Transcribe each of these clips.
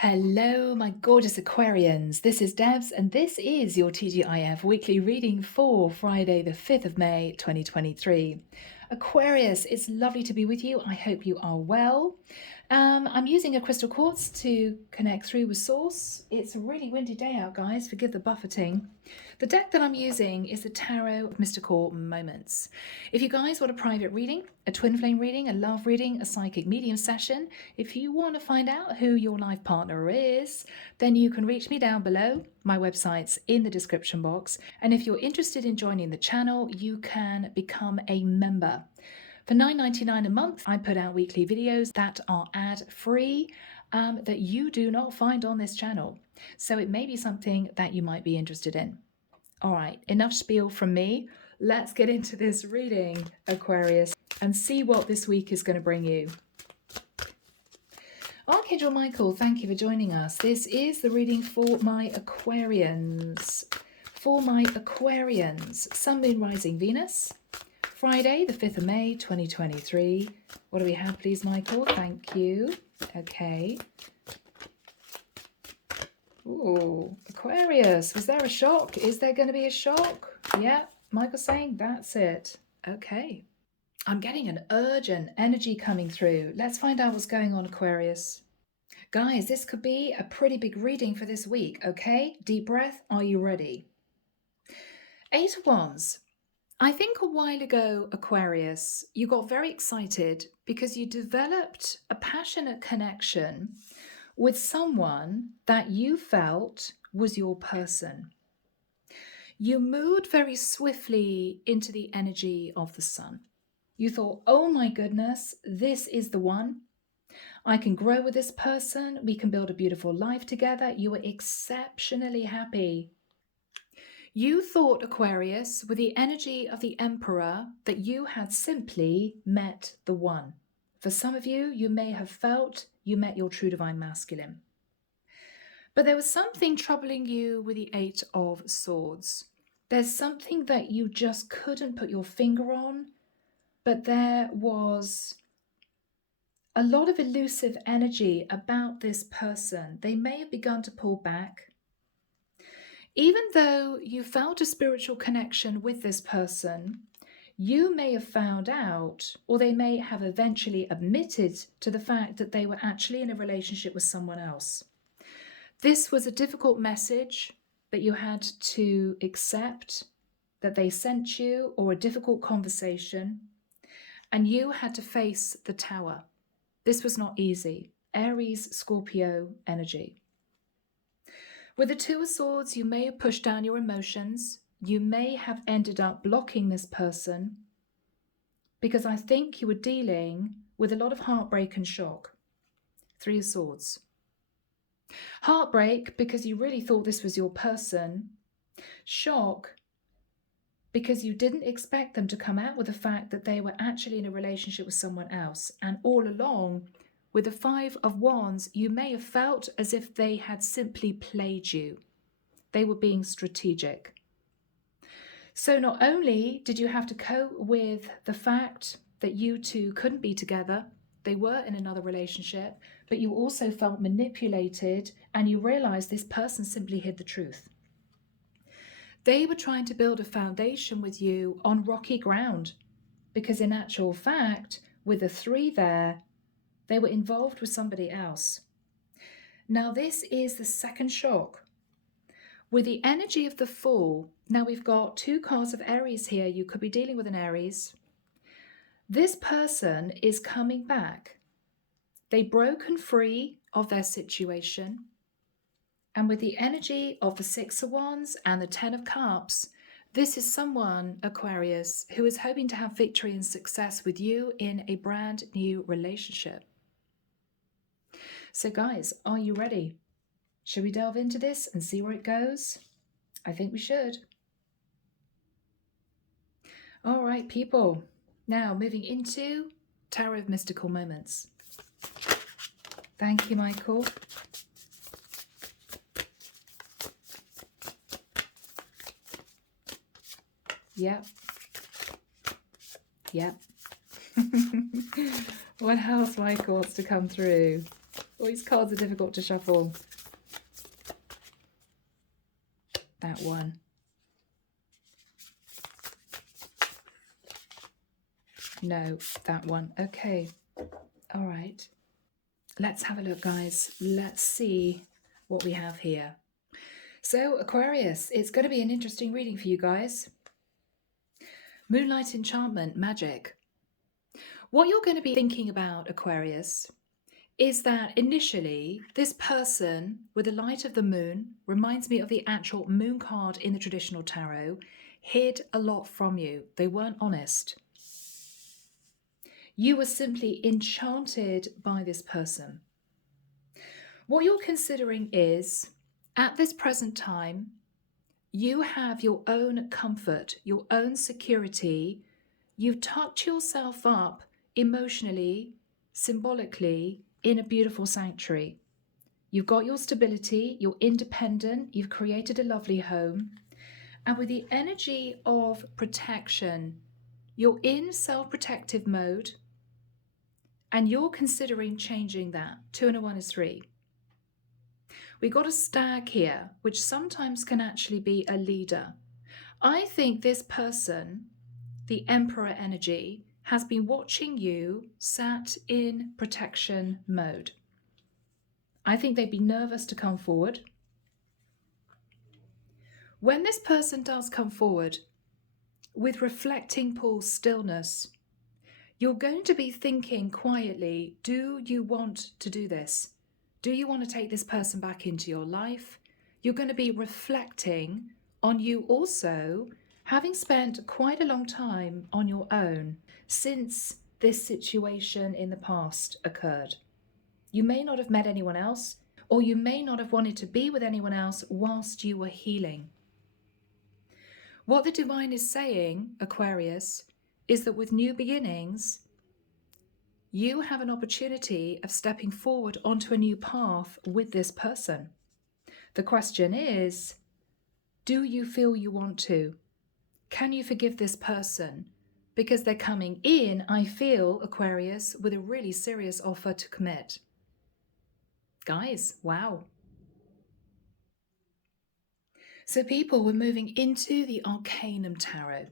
Hello, my gorgeous Aquarians. This is Debs, and this is your T.G.I.F weekly reading for Friday, the 5th of May, 2023. Aquarius, it's lovely to be with you. I hope you are well. I'm using a crystal quartz to connect through with source. It's a really windy day out, guys. Forgive the buffeting. The deck that I'm using is the Tarot of Mystical Moments. If you guys want a private reading, a twin flame reading, a love reading, a psychic medium session, if you want to find out who your life partner is, then you can reach me down below. My website's in the description box. And if you're interested in joining the channel, you can become a member. For $9.99 a month, I put out weekly videos that are ad-free that you do not find on this channel. So it may be something that you might be interested in. All right, enough spiel from me. Let's get into this reading, Aquarius, and see what this week is going to bring you. Archangel Michael, thank you for joining us. This is the reading for my Aquarians. For my Aquarians, Sun, Moon, Rising, Venus. Friday, the 5th of May, 2023. What do we have, please, Michael? Thank you. Okay. Ooh, Aquarius, was there a shock? Is there going to be a shock? Yeah, Michael's saying that's it. Okay. I'm getting an urgent energy coming through. Let's find out what's going on, Aquarius. Guys, this could be a pretty big reading for this week, okay? Deep breath. Are you ready? Eight of Wands. I think a while ago, Aquarius, you got very excited because you developed a passionate connection with someone that you felt was your person. You moved very swiftly into the energy of the sun. You thought, oh my goodness, this is the one. I can grow with this person. We can build a beautiful life together. You were exceptionally happy. You thought, Aquarius, with the energy of the Emperor, that you had simply met the one. For some of you, you may have felt you met your true divine masculine. But there was something troubling you with the Eight of Swords. There's something that you just couldn't put your finger on, but there was a lot of elusive energy about this person. They may have begun to pull back. Even though you felt a spiritual connection with this person, you may have found out, or they may have eventually admitted to the fact that they were actually in a relationship with someone else. This was a difficult message that you had to accept that they sent you, or a difficult conversation, and you had to face the Tower. This was not easy. Aries, Scorpio energy. With the Two of Swords, you may have pushed down your emotions. You may have ended up blocking this person because I think you were dealing with a lot of heartbreak and shock. Three of Swords. Heartbreak because you really thought this was your person. Shock because you didn't expect them to come out with the fact that they were actually in a relationship with someone else. And all along, with the Five of Wands, you may have felt as if they had simply played you. They were being strategic. So not only did you have to cope with the fact that you two couldn't be together, they were in another relationship, but you also felt manipulated and you realized this person simply hid the truth. They were trying to build a foundation with you on rocky ground because in actual fact, with the three there, they were involved with somebody else. Now this is the second shock. With the energy of the Fool, now we've got two cards of Aries here. You could be dealing with an Aries. This person is coming back. They've broken free of their situation. And with the energy of the Six of Wands and the Ten of Cups, this is someone, Aquarius, who is hoping to have victory and success with you in a brand new relationship. So guys, are you ready? Should we delve into this and see where it goes? I think we should. All right, people. Now moving into Tarot of Mystical Moments. Thank you, Michael. Yep. Yep. What else, Michael, wants to come through? All these cards are difficult to shuffle. That one. No, that one. Okay. All right. Let's have a look, guys. Let's see what we have here. So, Aquarius, it's going to be an interesting reading for you guys. Moonlight enchantment, magic. What you're going to be thinking about, Aquarius, is that initially this person with the light of the moon reminds me of the actual moon card in the traditional tarot, hid a lot from you. They weren't honest. You were simply enchanted by this person. What you're considering is, at this present time, you have your own comfort, your own security. You've tucked yourself up emotionally, symbolically, in a beautiful sanctuary. You've got your stability, you're independent, you've created a lovely home. And with the energy of protection, you're in self-protective mode and you're considering changing that. 2 and a 1 is 3. We got a stag here, which sometimes can actually be a leader. I think this person, the Emperor energy, has been watching you sat in protection mode. I think they'd be nervous to come forward. When this person does come forward, with reflecting pulse stillness, you're going to be thinking quietly, do you want to do this? Do you want to take this person back into your life? You're going to be reflecting on you also having spent quite a long time on your own since this situation in the past occurred. You may not have met anyone else, or you may not have wanted to be with anyone else whilst you were healing. What the divine is saying, Aquarius, is that with new beginnings, you have an opportunity of stepping forward onto a new path with this person. The question is, do you feel you want to? Can you forgive this person? Because they're coming in, I feel, Aquarius, with a really serious offer to commit. Guys, wow. So people, we're moving into the Arcanum Tarot.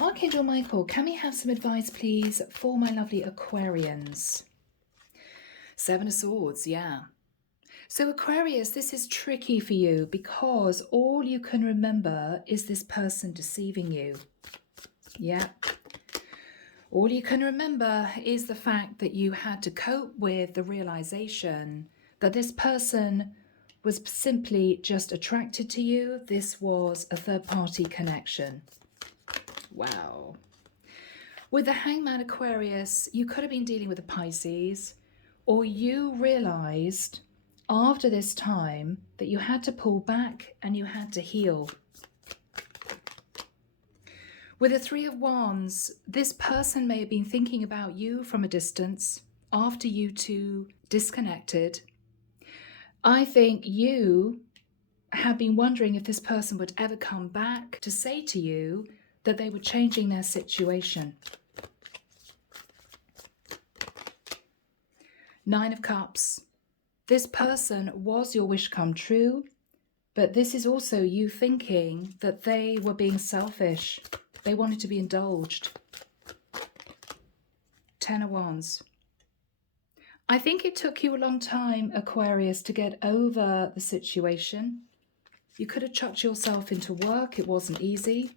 Archangel Michael, can we have some advice, please, for my lovely Aquarians? 7 of Swords, yeah. So Aquarius, this is tricky for you because all you can remember is this person deceiving you. Yeah. All you can remember is the fact that you had to cope with the realization that this person was simply just attracted to you. This was a third-party connection. Wow. With the Hangman, Aquarius, you could have been dealing with a Pisces, or you realized after this time that you had to pull back and you had to heal. With the 3 of Wands, this person may have been thinking about you from a distance after you two disconnected. I think you have been wondering if this person would ever come back to say to you that they were changing their situation. 9 of Cups. This person was your wish come true, but this is also you thinking that they were being selfish. They wanted to be indulged. 10 of Wands. I think it took you a long time, Aquarius, to get over the situation. You could have chucked yourself into work. It wasn't easy.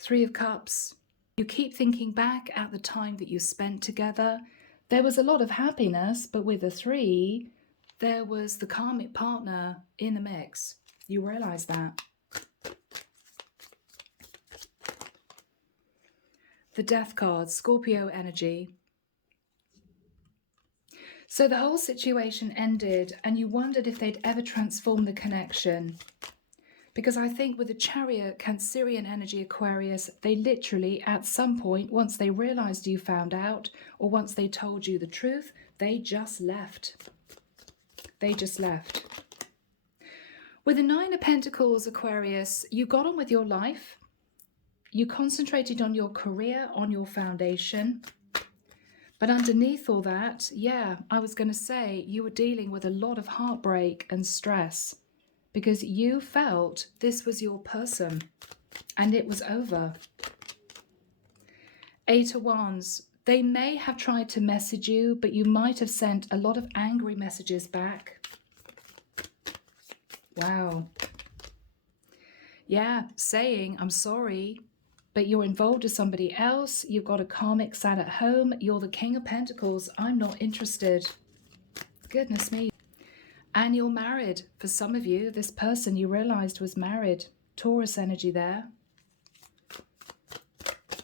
3 of Cups. You keep thinking back at the time that you spent together. There was a lot of happiness, but with the 3, there was the karmic partner in the mix. You realize that. The Death card, Scorpio energy. So the whole situation ended and you wondered if they'd ever transform the connection. Because I think with the Chariot, Cancerian energy, Aquarius, they literally at some point, once they realized you found out, or once they told you the truth, they just left. They just left. With the 9 of Pentacles, Aquarius, you got on with your life. You concentrated on your career, on your foundation. But underneath all that, yeah, I was going to say you were dealing with a lot of heartbreak and stress because you felt this was your person and it was over. 8 of Wands. They may have tried to message you, but you might have sent a lot of angry messages back. Wow. Yeah, saying, I'm sorry, but you're involved with somebody else. You've got a karmic sat at home. You're the King of Pentacles. I'm not interested. Goodness me. And you're married. For some of you, this person you realized was married. Taurus energy there.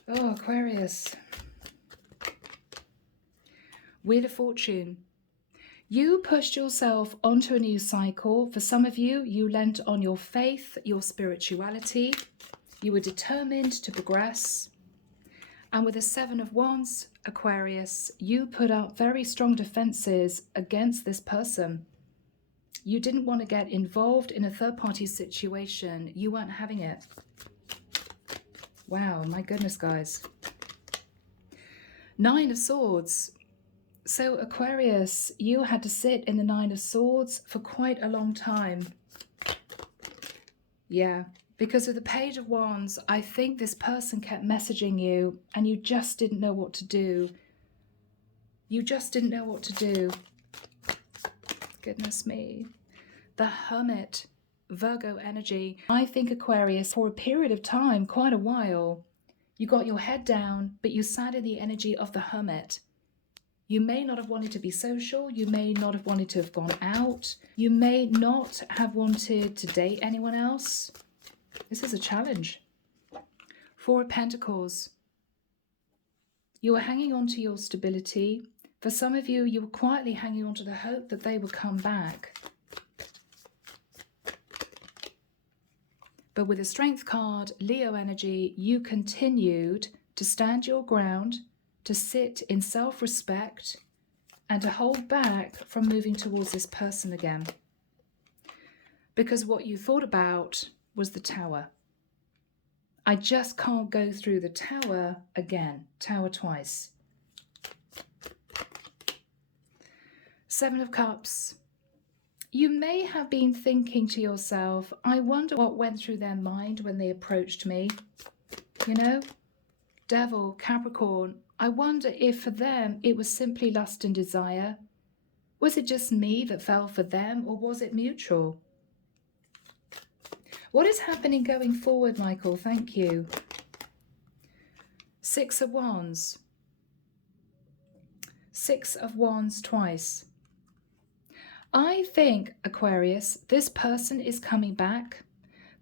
Oh, Aquarius. Wheel of Fortune. You pushed yourself onto a new cycle. For some of you, you lent on your faith, your spirituality. You were determined to progress. And with the 7 of Wands, Aquarius, you put up very strong defenses against this person. You didn't want to get involved in a third-party situation. You weren't having it. Wow, my goodness, guys. 9 of Swords. So Aquarius, you had to sit in the 9 of Swords for quite a long time. Yeah, because of the Page of Wands, I think this person kept messaging you and you just didn't know what to do. You just didn't know what to do. Goodness me. The Hermit, Virgo energy. I think Aquarius, for a period of time, quite a while, you got your head down, but you sat in the energy of the Hermit. You may not have wanted to be social. You may not have wanted to have gone out. You may not have wanted to date anyone else. This is a challenge. 4 of Pentacles. You were hanging on to your stability. For some of you, you were quietly hanging on to the hope that they would come back. But with the Strength card, Leo energy, you continued to stand your ground, to sit in self-respect, and to hold back from moving towards this person again. Because what you thought about was the Tower. I just can't go through the Tower again. Tower twice. 7 of Cups. You may have been thinking to yourself, I wonder what went through their mind when they approached me. You know, Devil, Capricorn, I wonder if for them it was simply lust and desire. Was it just me that fell for them, or was it mutual? What is happening going forward, Michael? Thank you. 6 of Wands. 6 of Wands twice. I think, Aquarius, this person is coming back.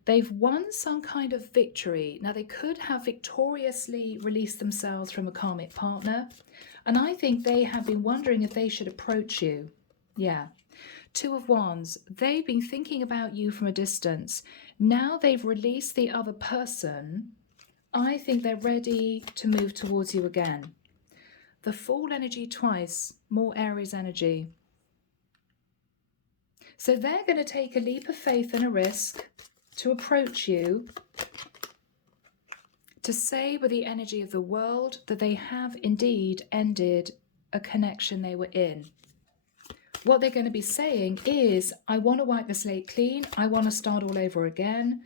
They've won some kind of victory. Now, they could have victoriously released themselves from a karmic partner. And I think they have been wondering if they should approach you. Yeah. 2 of Wands. They've been thinking about you from a distance. Now they've released the other person. I think they're ready to move towards you again. The Fool energy twice. More Aries energy. So they're going to take a leap of faith and a risk to approach you, to say with the energy of the world that they have indeed ended a connection they were in. What they're going to be saying is, I want to wipe the slate clean. I want to start all over again.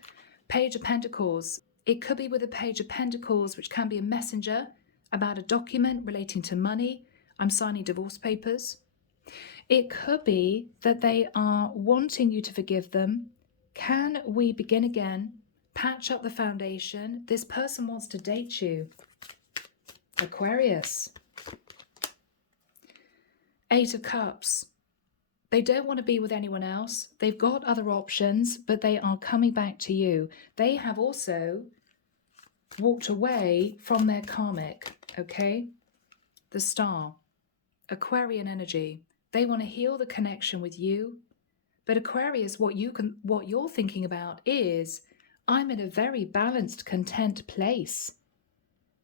Page of Pentacles. It could be with a Page of Pentacles, which can be a messenger about a document relating to money. I'm signing divorce papers. It could be that they are wanting you to forgive them. Can we begin again? Patch up the foundation. This person wants to date you. Aquarius. 8 of Cups. They don't want to be with anyone else. They've got other options, but they are coming back to you. They have also walked away from their karmic, okay? The Star. Aquarian energy. They want to heal the connection with you. But Aquarius, what you're thinking about is, I'm in a very balanced, content place.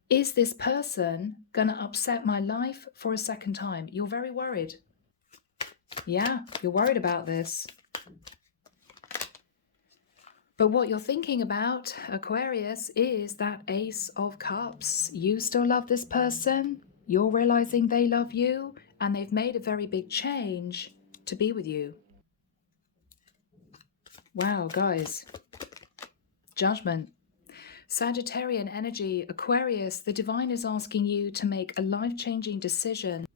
Is this person going to upset my life for a second time? You're very worried. Yeah, you're worried about this. But what you're thinking about, Aquarius, is that Ace of Cups. You still love this person. You're realizing they love you and they've made a very big change to be with you. Wow, guys. Judgment. Sagittarian energy, Aquarius, the divine is asking you to make a life-changing decision.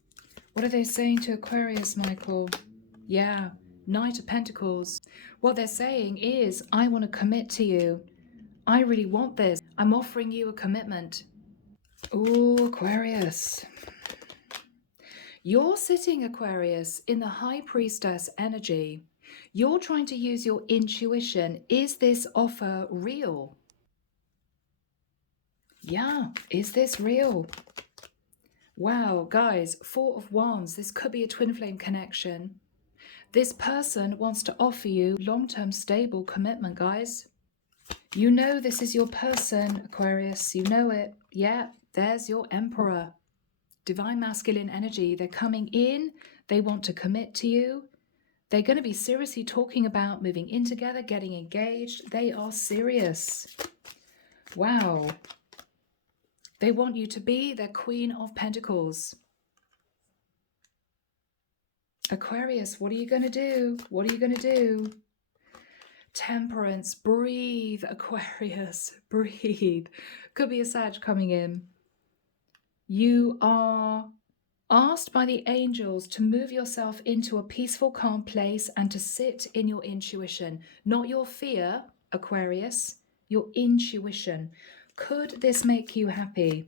What are they saying to Aquarius, Michael? Yeah, Knight of Pentacles. What they're saying is, I want to commit to you. I really want this. I'm offering you a commitment. Ooh, Aquarius. You're sitting, Aquarius, in the High Priestess energy. You're trying to use your intuition. Is this offer real? Yeah, is this real? Wow, guys, Four of Wands. This could be a twin flame connection. This person wants to offer you long-term stable commitment, guys. You know this is your person, Aquarius. You know it. Yeah, there's your Emperor. Divine masculine energy. They're coming in. They want to commit to you. They're going to be seriously talking about moving in together, getting engaged. They are serious. Wow. They want you to be their Queen of Pentacles. Aquarius, what are you going to do? What are you going to do? Temperance, breathe, Aquarius, breathe. Could be a Sag coming in. You are asked by the angels to move yourself into a peaceful, calm place and to sit in your intuition, not your fear, Aquarius, your intuition. Could this make you happy?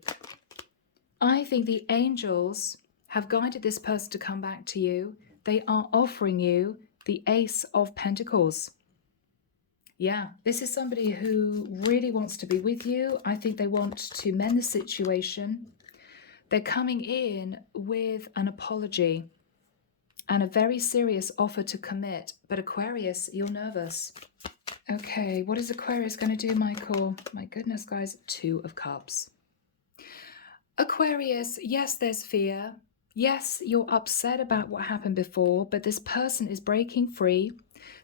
I think the angels have guided this person to come back to you. They are offering you the Ace of Pentacles. Yeah, this is somebody who really wants to be with you. I think they want to mend the situation. They're coming in with an apology and a very serious offer to commit. But Aquarius, you're nervous. Okay, what is Aquarius going to do, Michael? My goodness, guys, Two of Cups. Aquarius, yes, there's fear. Yes, you're upset about what happened before, but this person is breaking free.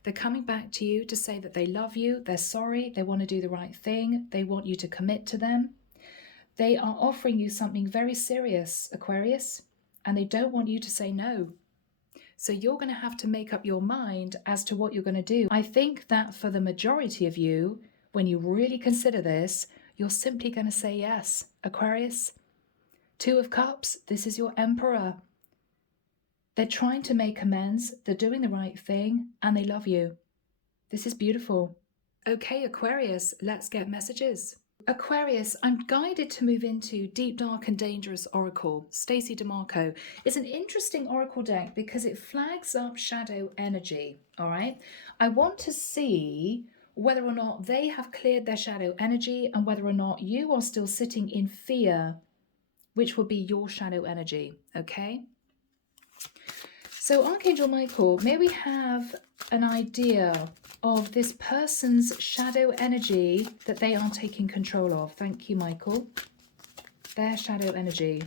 They're coming back to you to say that they love you, they're sorry, they want to do the right thing, they want you to commit to them. They are offering you something very serious, Aquarius, and they don't want you to say no. So you're going to have to make up your mind as to what you're going to do. I think that for the majority of you, when you really consider this, you're simply going to say yes, Aquarius. Two of Cups, this is your Emperor. They're trying to make amends, they're doing the right thing, and they love you. This is beautiful. Okay, Aquarius, let's get messages. Aquarius, I'm guided to move into Deep, Dark and Dangerous Oracle. Stacey DeMarco. It's an interesting oracle deck because it flags up shadow energy, all right? I want to see whether or not they have cleared their shadow energy and whether or not you are still sitting in fear, which will be your shadow energy, okay? So Archangel Michael, may we have an idea of this person's shadow energy that they are taking control of? Thank you, Michael. Their shadow energy.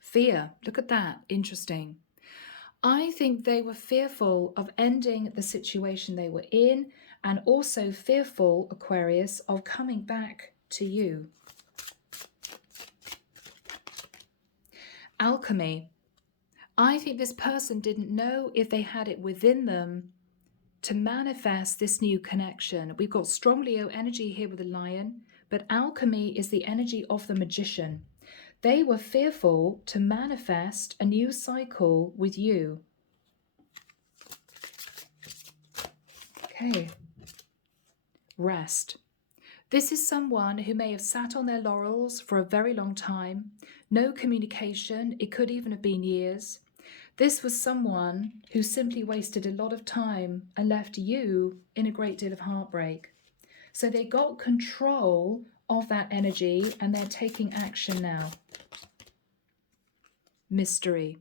Fear. Look at that. Interesting. I think they were fearful of ending the situation they were in and also fearful, Aquarius, of coming back to you. Alchemy. I think this person didn't know if they had it within them to manifest this new connection. We've got strong Leo energy here with the Lion, but alchemy is the energy of the magician. They were fearful to manifest a new cycle with you. Okay. Rest. This is someone who may have sat on their laurels for a very long time. No communication. It could even have been years. This was someone who simply wasted a lot of time and left you in a great deal of heartbreak. So they got control of that energy and they're taking action now. Mystery.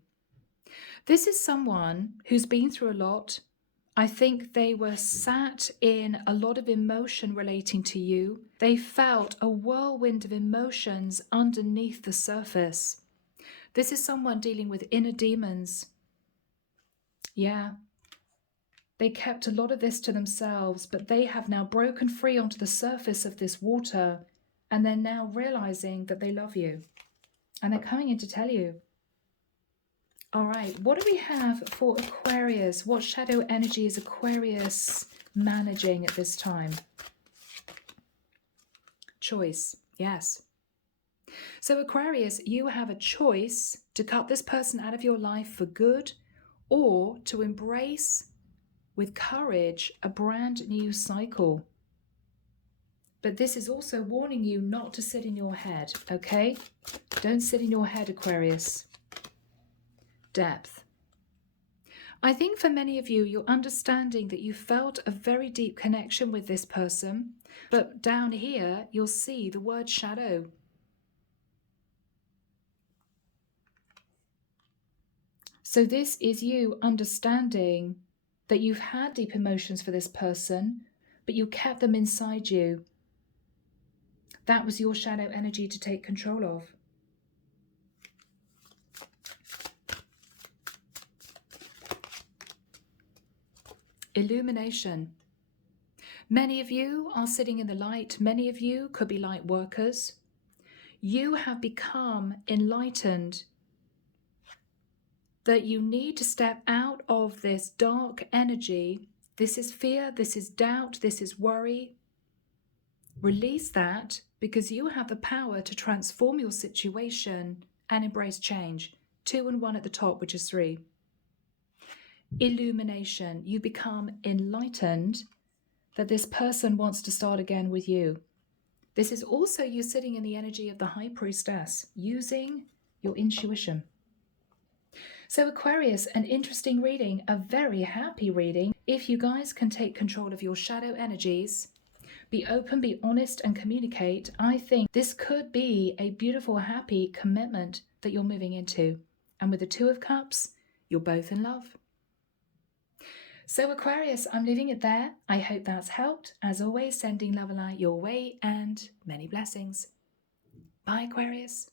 This is someone who's been through a lot. I think they were sat in a lot of emotion relating to you. They felt a whirlwind of emotions underneath the surface. This is someone dealing with inner demons. Yeah. They kept a lot of this to themselves, but they have now broken free onto the surface of this water, and they're now realizing that they love you. And they're coming in to tell you. All right, what do we have for Aquarius? What shadow energy is Aquarius managing at this time? Choice, yes. So Aquarius, you have a choice to cut this person out of your life for good, or to embrace with courage a brand new cycle. But this is also warning you not to sit in your head, okay? Don't sit in your head, Aquarius. Depth. I think for many of you, you're understanding that you felt a very deep connection with this person, but down here, you'll see the word shadow. So this is you understanding that you've had deep emotions for this person, but you kept them inside you. That was your shadow energy to take control of. Illumination. Many of you are sitting in the light. Many of you could be light workers. You have become enlightened that you need to step out of this dark energy. This is fear, this is doubt, this is worry. Release that, because you have the power to transform your situation and embrace change. 2 and 1 at the top, which is 3. Illumination. You become enlightened that this person wants to start again with you. This is also you sitting in the energy of the High Priestess, using your intuition. So Aquarius, an interesting reading, a very happy reading. If you guys can take control of your shadow energies, be open, be honest, and communicate, I think this could be a beautiful, happy commitment that you're moving into. And with the 2 of Cups, you're both in love. So Aquarius, I'm leaving it there. I hope that's helped. As always, sending love and light your way and many blessings. Bye, Aquarius.